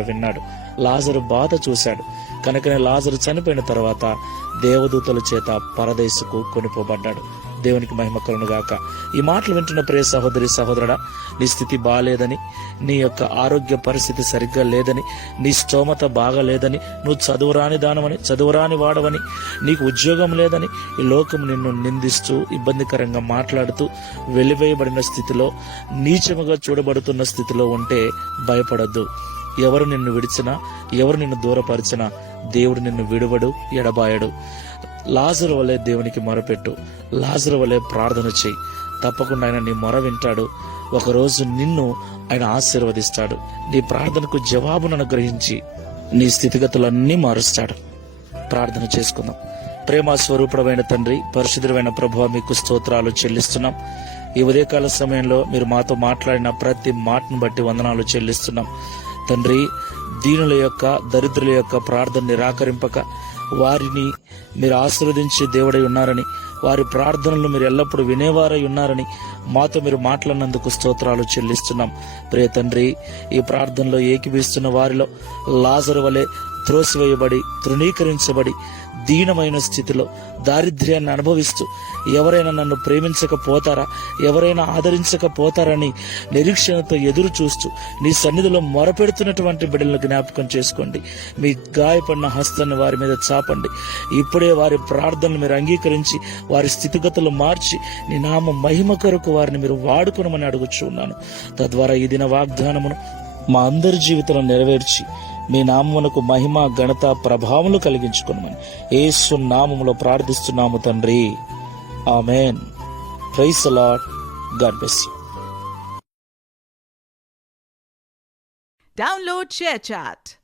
విన్నాడు. లాజరు బాధ చూశాడు. కనుకనే లాజరు చనిపోయిన తర్వాత దేవదూతల చేత పరదేశుకు కొనిపోబడ్డాడు. దేవునికి మహిమ కలుగును గాక. ఈ మాటలు వింటున్న ప్రియ సహోదరి సహోదరుడా, నీ స్థితి బాగాలేదని, నీ యొక్క ఆరోగ్య పరిస్థితి సరిగ్గా లేదని, నీ స్తోమత బాగాలేదని, నువ్వు చదువురాని దానమని, చదువురాని వాడవని, నీకు ఉద్యోగం లేదని ఈ లోకం నిన్ను నిందిస్తూ ఇబ్బందికరంగా మాట్లాడుతూ వెలివేయబడిన స్థితిలో, నీచముగా చూడబడుతున్న స్థితిలో ఉంటే భయపడద్దు. ఎవరు నిన్ను విడిచినా, ఎవరు నిన్ను దూరపరిచినా దేవుడు నిన్ను విడువడు, ఎడబాయడు. లాజరు వలె దేవునికి మొరపెట్టు. లాజరు వలె ప్రార్థన చేయి. తప్పకుండా ఆయన నీ మొర వింటాడు. ఒకరోజు నిన్ను ఆయన ఆశీర్వదిస్తాడు. నీ ప్రార్థనకు జవాబును అనుగ్రహించి నీ స్థితిగతులన్నీ మారుస్తాడు. ప్రార్థన చేసుకుందాం. ప్రేమ స్వరూపుడమైన తండ్రి, పరిశుద్ధుడైన ప్రభువా, మీకు స్తోత్రాలు చెల్లిస్తున్నాం. ఈ ఉదయకాల సమయంలో మీరు మాతో మాట్లాడిన ప్రతి మాటను బట్టి వందనాలు చెల్లిస్తున్నాం. తండ్రి, దీనుల యొక్క, దరిద్రుల యొక్క ప్రార్థన నిరాకరింపక వారిని మీరు ఆశీర్వదించే దేవుడై ఉన్నారని, వారి ప్రార్థనలు మీరు ఎల్లప్పుడూ వినేవారై ఉన్నారని మాతో మీరు మాట్లాడినందుకు స్తోత్రాలు చెల్లిస్తున్నాం. ప్రియ తండ్రి, ఈ ప్రార్థనలో ఏకీభవిస్తున్న వారిలో లాజరు వలె త్రోసివేయబడి, తృణీకరించబడి, దీనమైన స్థితిలో దారిద్ర్యాన్ని అనుభవిస్తూ ఎవరైనా నన్ను ప్రేమించకపోతారా, ఎవరైనా ఆదరించకపోతారని నిరీక్షణతో ఎదురు చూస్తూ నీ సన్నిధిలో మొరపెడుతున్నటువంటి బిడ్డలను జ్ఞాపకం చేసుకోండి. మీ గాయపడిన హస్తాన్ని వారి మీద చాపండి. ఇప్పుడే వారి ప్రార్థనలు మీరు అంగీకరించి వారి స్థితిగతులు మార్చి నీ నామ మహిమ కొరకు వారిని మీరు వాడుకొనమని అడుగుచున్నాను. తద్వారా ఈ దిన వాగ్దానమును మా అందరి జీవితంలో నెరవేర్చి మీ నామమునకు మహిమ, ఘనత, ప్రభావములు కలిగించుకొనమని యేసు నామములో ప్రార్థిస్తున్నాము తండ్రి. ఆమేన్. Praise the Lord. God bless you. Download ShareChat.